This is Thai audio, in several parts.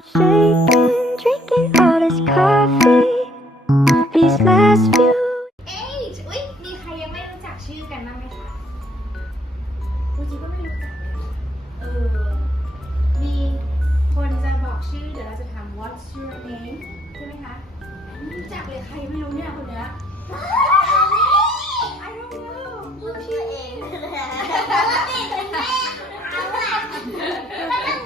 I'm shaking, drinking all this coffee. These last few เอ้ยอุ๊ยมีใครยังไม่รู้จักชื่อกันบ้างไหมคะจริงๆก็ไม่รู้จักเลยมีคนจะบอกชื่อเดี๋ยวเราจะทำ What's your name ใช่ไหมคะไม่รู้จักเลยใครไม่รู้เนี่ยคนเนี้ย I don't know พูดชื่อเองเลยนะ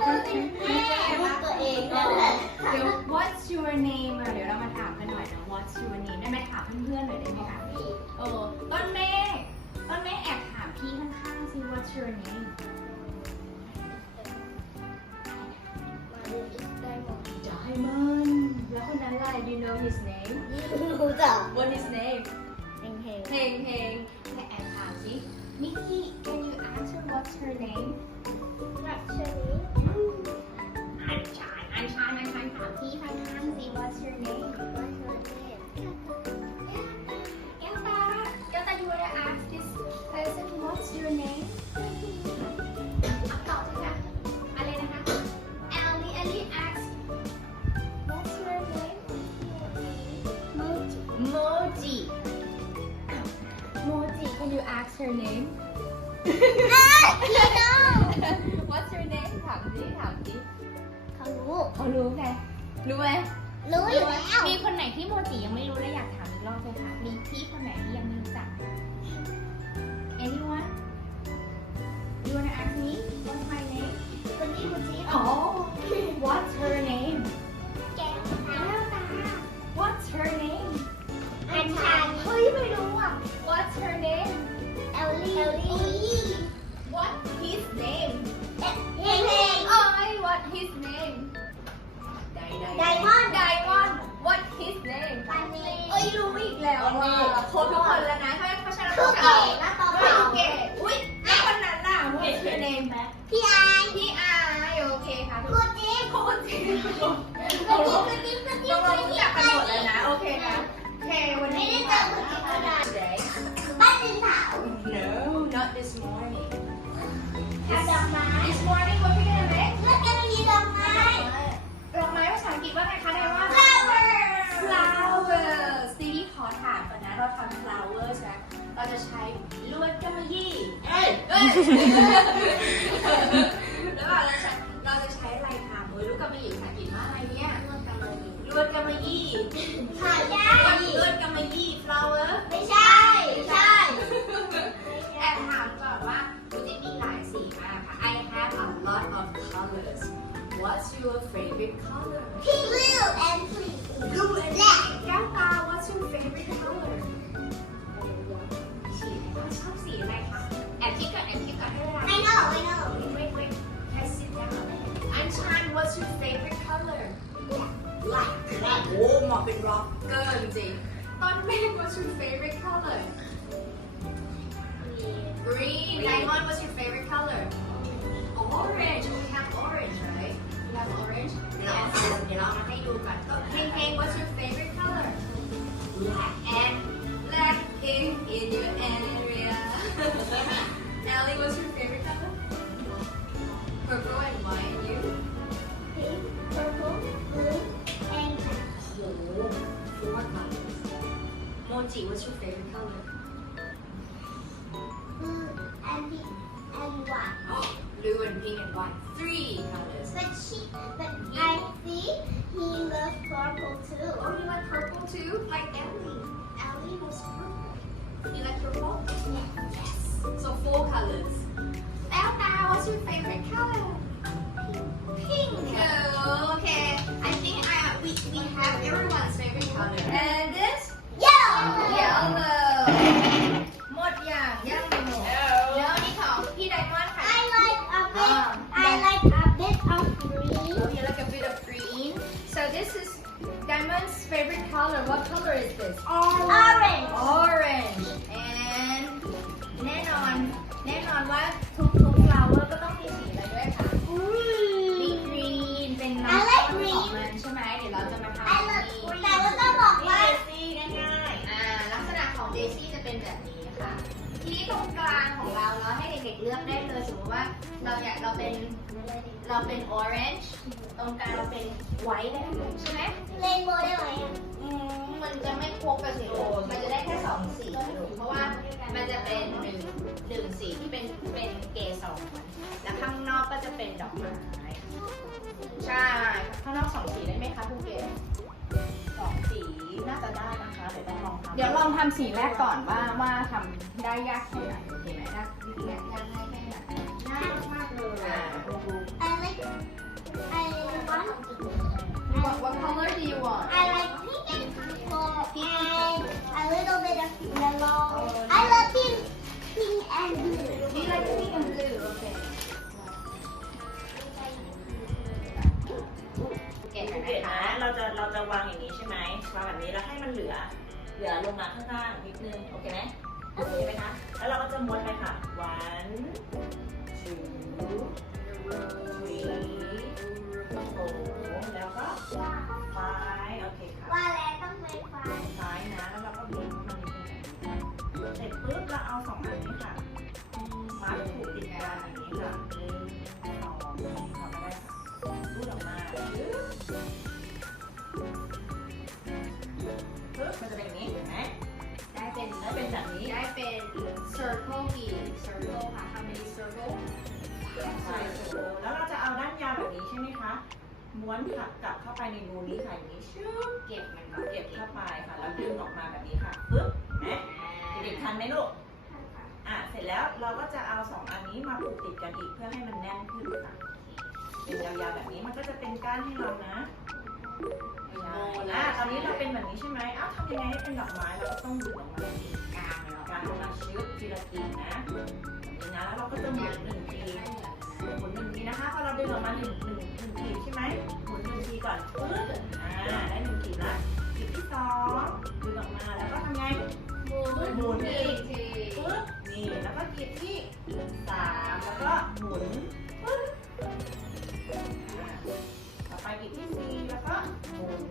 รู้ตัวเองนั่นแหละ เดี๋ยว What's your name เดี๋ยวเรามาถามกันหน่อยนะ What's your name ได้ไหมถามเพื่อนๆหน่อยได้ไหมคะต้นเมฆแอบถามพี่ข้างๆสิ What's your name Diamond แล้วคนนั้นล่ะ you know his name รู้จัก what his name เฮง เพลงแอบถามสิ Nikki can you ask her what's her name รักชื่อนี้ อันชายถามพี่ข้างๆสิ what's your name ว่าเธอเนี่ย แก้วตา you wanna ask this person what's your name เอาตอบสิคะอะไรนะคะ Ellie ask what's your name Moji can you ask her name what's your name ถามสิ เขารู้ เขารู้ไงรู้ไหม รู้อยู่แล้ว มีคนไหนที่โมจิยังไม่รู้และอยากถามอีกรอบไหมคะมีพี่คนไหนที่ยังไม่รู้จัก anyone you wanna ask me what's my name คนนี้คนนี้ อ๋อ what's her name แก้วตา what's her name อัญชัน เฮ้ยไม่รู้อ่ะ what's her name เอลลี่ what his name เฮง เอ้ย what his name ไดมอนด์ Diamond what his name ปานี เอ้ยรู้อีกแล้วอ่ะครบทุกคนแล้วนะเพราะฉะนั้น คือเก๋และต่อไป เก๋อุ้ยแล้วคนนั้นล่ะ what's her name พี่ไอ พี่อายโอเคค่ะ พูดจริง โคตรจริง พูดจริง เรารู้จักกันหมดแล้วนะโอเคนะโอเควัน ไม่ นี้ ได้เจอคนจริงขนาด Today บ้านดินเผา no not this morning ทำดอกไม้ this morning what we gonna make เมื่อกี้มีดอกไม้ ดอกไม้ภาษาอังกฤษว่าไงคะได้ว่า flowers flowers ทีนี้ขอถามก่อนนะเราทำ flowers นะเราจะใช้ลวดกำมะหยี่แล้วเราจะใช้อะไรทำลวดกำมะหยี่ภาษาอังกฤษว่าอะไรเนี่ยลวดกำมะหยี่ ขายได้ ลวดกำมะหยี่ flower ไม่ใช่ไม่ใช่ แอบถามก่อนว่ามันจะมีหลายสีมากค่ะ I have a lot of colors What's your favorite color blue and pink Blue and black แก้วตา What's your favorite color สีอะไรชอบสีอะไรคะแอบคิดก่อนให้เวลา I know Wait Can sit down Anshan What's your favorite color Black โอ้เหมาะเป็นร็อกเกอร์จริงๆต้นเมฆ What's your favorite color Green Diamond What's your favorite color Orange We have orange right We have orange เดี๋ยวเรามาให้ดูกันก็เพลง What's your favorite color Black and black ink in your area Ellie What's your favorite color Purple and white and you pink purple blue and black โอ้โห four colors Moji What's your favorite color blue and pink and white Blue and pink and white three colors but I see he loves purple too Oh you like purple too like Ellie Ellie loves purple You like purple Yes So four colors Elta What's your favorite color Pink Okay I think we have everyone's favorite color And this yellow หมดอย่างยังไม่หมดแล้วนี่ของพี่ไดมอนด์ค่ะ I like a bit of green Oh, you like a bit of green so this is Diamond's favorite color what color is this orange orange and แน่นอนว่าทุก flower ก็ต้องมีสีอะไรด้วยค่ะ มี green เป็นน้ำต้นของมันใช่ไหมเดี๋ยวเราจะมาทำ I love green แต่ว่าต้องบอกว่า ลักษณะของเดซี่จะเป็นแบบนี้ค่ะ ทีนี้ตรงกลางของเราเนาะให้เด็กๆเลือกได้เลยสมมติว่าเราเป็น orange ตรงกลางเราเป็น white ได้ไหมใช่ไหม เรนโบว์ได้ไหมอ่ะ มันจะไม่ครบกันสิลูกมันจะได้แค่2 สีลูกเพราะว่ามันจะเป็นหนึ่งสีที่เป็นเกสรแล้วข้างนอกก็จะเป็นดอกไม้ใช่ข้างนอก2 สีได้ไหมคะคุณเกศ 2 สีน่าจะได้นะคะเดี๋ยวต้องลองทำ เดี๋ยวลองทำสีแรกก่อนว่าทำได้ยากแค่ไหนโอเคไหมยากวิธียากง่ายแค่ไหน ง่ายมากเลย I like What color do you want I like pink and a little bit of yellow. I love pink and blue. Do you like pink and blue okay เก็บ ภู ไว้ เก็ต นะ นะคะ เราจะวางอย่างนี้ใช่ไหมวางแบบนี้แล้วให้มันเหลือลงมาข้างล่างนิดนึงโอเคไหมโอเคไหมคะแล้วเราก็จะม้วนไปค่ะ 1 2 3 4 แล้วก็5โอเคค่ะ ว่าแล้วต้องเป็นฟ้า ซ้ายนะแล้วเราก็บีบมันนิดนึงเสร็จปุ๊บเราเอา2 อันนี้ค่ะมาถูกติดกันอย่างนี้ค่ะ1 2ทำได้ค่ะรูดออกมาปึ๊บมันจะเป็นอย่างนี้เห็นไหม ได้เป็น แล้วเป็นแบบนี้ ได้เป็น circle กี่ circle ค่ะ how many circle ใช่แล้วเราจะเอาด้านยาวแบบนี้ใช่ไหมคะม้วนกลับเข้าไปในรูนี้ค่ะอย่างนี้ชึบ เก็บมันก่อน เก็บเข้าไปค่ะแล้วดึงออกมาแบบนี้ค่ะปึ๊บเห็นไหมเด็กๆทันไหมลูก เสร็จแล้วเราก็จะเอา2 อันนี้มาผูกติดกันอีกเพื่อให้มันแน่นขึ้นค่ะเป็นยาวๆแบบนี้มันก็จะเป็นก้านให้เรานะตอนนี้เราเป็นแบบนี้ใช่ไหมทำยังไงให้เป็นดอกไม้เราก็ต้องดึงออกมาแบบนี้ กลางเนาะ การออกมาชึบทีละทีนะแบบนี้นะแล้วเราก็จะหมุน1 ทีหมุน1 ทีนะคะพอเราดึงออกมา1 ทีใช่ไหมหมุน1 ทีก่อนปึ๊บได้1 ทีละทีที่2ดึงออกมาแล้วก็ทำไงหมุนอีก ที ปึ๊บนี่แล้วก็กรีดที่3แล้วก็หมุนปึ๊บต่อไปกรีดที่4แล้วก็หมุน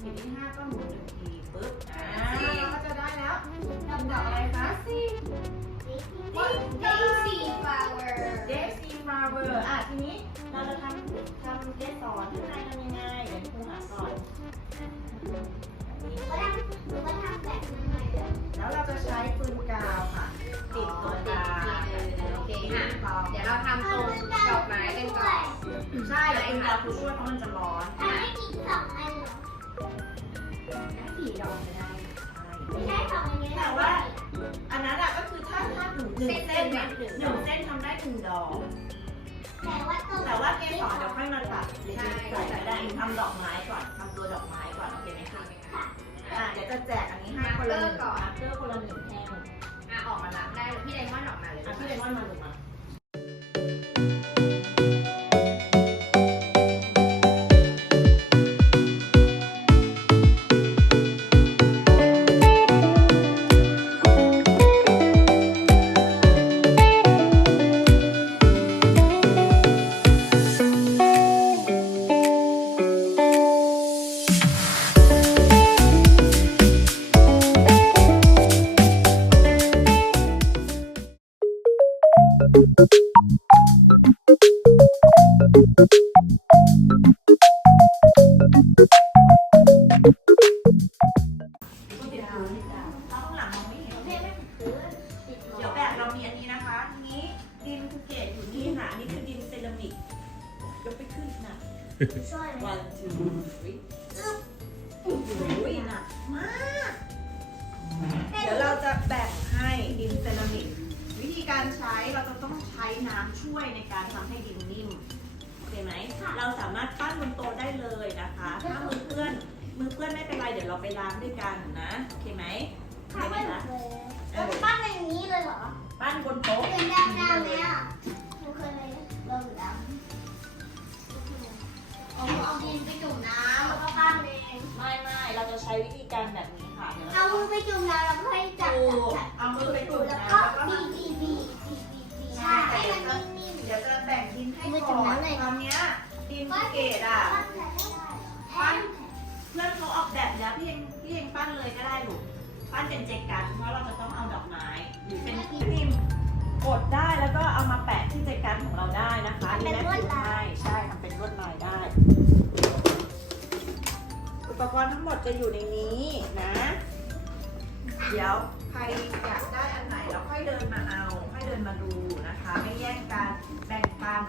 กรีดที่5ก็หมุน1 ทีปึ๊บเราก็จะได้แล้วดอกอะไรคะ Daisy flower เดซีฟลาเวอร์ทีนี้เราจะทำเกสรข้างในทำยังไงเดี๋ยวครูหาก่อนแบบนี้ ก็ทำแบบนั้นเลย แล้วเราจะใช้ฟืนกาวค่ะติดตัวกาว โอเคค่ะเดี๋ยวเราทำตรงดอกไม้กันก่อน ใช่แล้วฟืนกาวคือช่วยเพราะมันจะร้อน ทำให้กิน2 อันเหรอ กี่ดอกก็ได้ ไม่ใช่2 อันนี้ แต่ว่าอันนั้นอะก็คือถ้าหนึ่งเส้นเนี่ย1 เส้นทำได้1 ดอก แต่ว่าเกสรเดี๋ยวค่อยมาตัดเล็กๆใส่ก็ได้ทำดอกไม้ก่อนทำตัวดอกไม้ก่อนโอเคไหมคะเดี๋ยวจะแจกอันนี้ให้คนละ1 มาร์คเกอร์คนละ1 แท่ง ออกมารับได้เลยพี่ไดมอนด์ออกมาเลย พี่เดมอนมาดูมาข้างหลังมองไม่เห็นเดี๋ยวแบบเรามีอันนี้นะคะทีนี้ดินภูเก็ตอยู่นี่ค่ะอันนี้คือดินเซรามิกยกไปขึ้นนะ ช่วย 1 2 3โอ้โหหนักมาก เดี๋ยวเราจะแบ่งให้ดินเซรามิกวิธีการใช้เราจะต้องใช้น้ำช่วยในการทำให้ดินนิ่มโอเคไหมเราสามารถปั้นบนโต๊ะได้เลยนะคะถ้ามือเปื้อนไม่เป็นไรเดี๋ยวเราไปล้างด้วยกันนะโอเคไหมโอเคไหมคะ เราจะปั้นอย่างนี้เลยเหรอ ปั้นบนโต๊ะ เป็นดำๆเนี่ยหนูเคยเริ่มดำเอาดินไปจุ่มน้ำแล้วก็ปั้นเอง ไม่เราจะใช้วิธีการแบบนี้ค่ะเดี๋ยว เอามือไปจุ่มน้ำแล้วก็ให้จับ เอามือไปจุ่ม แล้ว น้ำ ก็ แล้วก็ บีใช่ให้มันนิ่ม เดี๋ยวจะแบ่งดินให้ มือจุ่ ก่ ม อน น้ำเลย ตอนเนี้ยดินภูเก็ต ๆ อ่ะ ปั้น เพื่อนเขาออกแบบแล้วพี่เองปั้นเลยก็ได้ลูก ปั้นเป็นเจกันเพราะเราจะต้องเอาดอกไม้หรือเป็นที่พิมพ์กดได้แล้วก็เอามาแปะที่เจกันของเราได้นะคะนี่แม่พิมพ์ให้ใช่ทำเป็นลวดลายได้ อุปกรณ์ทั้งหมดจะอยู่ในนี้นะ เดี๋ยวใครอยากได้อันไหนแล้วค่อยเดินมาเอาค่อยเดินมาดูนะคะ ไม่แย่งกันแบ่งปัน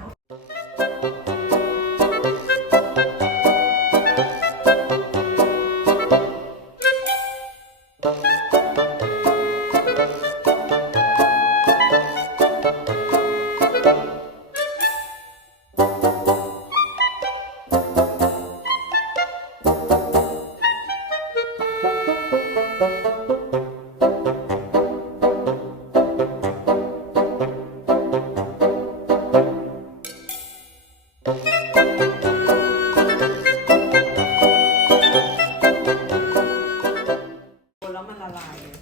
แล้วมันละลายเลย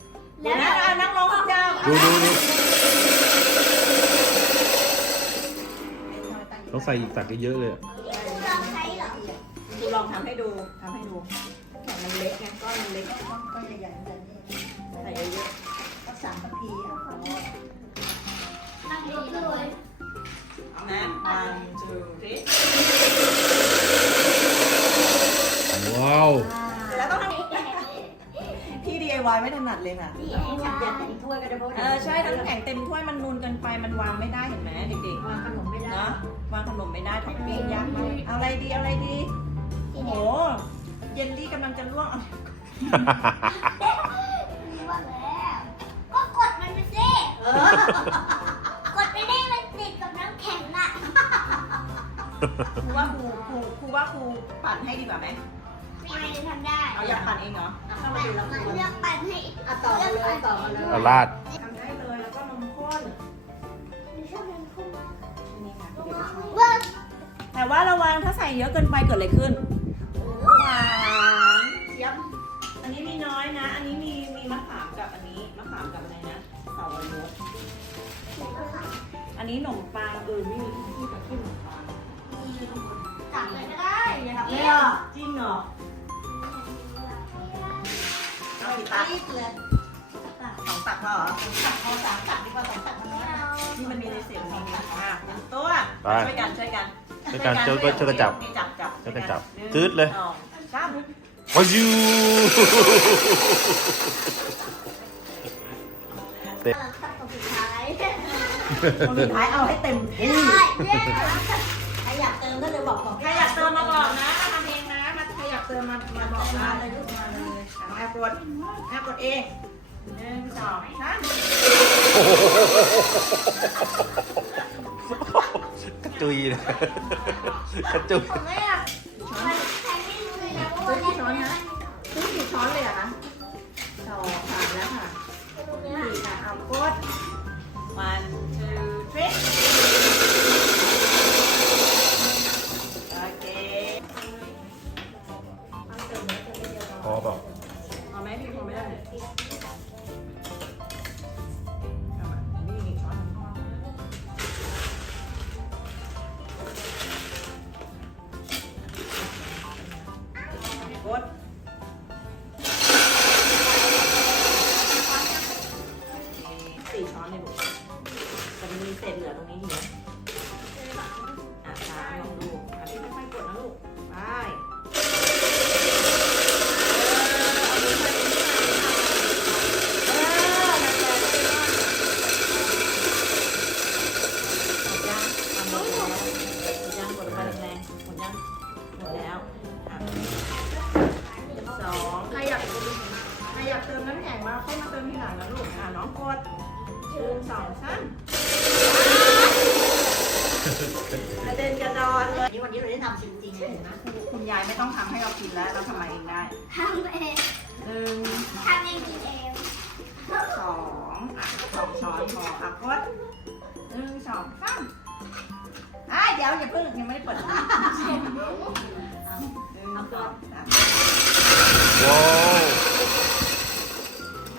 เดี๋ยวนะนั่งลงคุณเจ้า ดูต้องใส่อีกตักเยอะๆเลยอะ เราใช้เหรอ ดูลองทำให้ดูแข่งมันเล็กไงก้อนมันเล็ก ก็ใหญ่ๆแบบนี้ ใส่เยอะ ก็3 นาทีอ่ะ ตั้งดีเลย ๆเอานะ 1 2 3 ว้าว เสร็จแล้วต้องทำพี่ DIY ไม่ถนัดเลยค่ะ ดีไอ้วา อยากแต่งถ้วยก็ได้เพราะ ใช่ทั้งแข็งเต็มถ้วยมันนูนเกินไปมันวางไม่ได้เห็นไหมเด็กๆ วางขนมไม่ได้ เนาะวางขนมไม่ได้ท็อปปิ้งยากมากเอาอะไรดีโอ้โหเยลลี่กำลังจะล่วง รู้ว่าแล้วก็กดมันไปสิกดไปได้มันติดกับน้ำแข็งอ่ะ ครูว่าครูปั่นให้ดีกว่าไหม ไม่ได้ทำได้ เอาอยากปั่นเองเหรอ เข้ามาดูแล้ว มันเลือกปั่นให้ อ่ะต่อมาเลยต่อมาเลย เอาราด ทำได้เลยแล้วก็นมข้น หนูชอบมันคุ้ม นี่ค่ะเดี๋ยวจะช่วย ว่า แต่ว่าระวังถ้าใส่เยอะเกินไปเกิดอะไรขึ้นหวานเจี๊ยบอันนี้มีน้อยนะ อันนี้มีมะขามกับอันนี้มะขามกับอะไรนะเสาวรสอันนี้ขนมปังไม่มีที่กับที่ขนมปัง จับเลยก็ได้ อย่าทำเลยอ่ะจริงเหรอเอากี่ตัก รีบเลย 2 ตักพอเหรอ ตักเอา3 ตักดีกว่า2 ตักมันน้อย นี่มันมีในเสียงนี้นะเป็นตัวช่วยกัน ช่วยกันช่วยกันจับ นี่จับ ช่วยกันจับตืดเลย 1 2 3 วายู ตัดตรงสุดท้าย คนสุดท้ายเอาให้เต็มที่ ใครอยากเติมก็เลยบอกของ ใครอยากเติมมาบอกนะทำเองนะใครอยากเติมมาบอก มา ได้ เลยลูกมาเลย น้องแอร์กดเอง1 2 3 กระจุยนะกระจุย ผมไม่อยากมันใครไม่รู้เลยนะว่าวันนี้มัน ซื้อกี่ช้อนเลยอะคะ2 3แล้วค่ะ รู้เนื้อ 4ค่ะเอากด 1 2 3โอเค พอเปล่า เอาไหมพี่พอไม่ได้เลยเอามานี่อีกช้อนหนึ่งกด 4 ช้อนเลยลูกแต่มันมีเศษเหลือตรงนี้ทีนะ3ลองดูพี่ค่อยๆกดนะลูกไป2ใครอยากเติมน้ำแข็งมาค่อยมาเติมทีหลังนะลูกน้องกด1 2 3กระเด็นกระดอนเลย วันนี้เราได้ทำจริงๆเลยเห็นไหม คุณยายไม่ต้องทำให้เรากินแล้วเราทำมาเองได้ ทำเอง 1 ทำเองกินเอง 2 2 ช้อนพอกด1 2 3เดี๋ยวอย่าเพิ่งยังไม่ได้เปิดนะ1 2 3 ว้า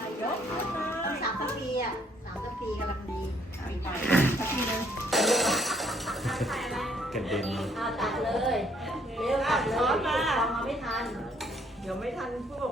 ว ยกขึ้นมา ต้อง3 ทัพพีอ่ะ3 ทัพพีกำลังดี เอาอีกหน่อยสักทีนึง กระเด็น เอาตักเลยเร็ว ช้อนมา ทำมาไม่ทัน เดี๋ยวไม่ทันผู้ปก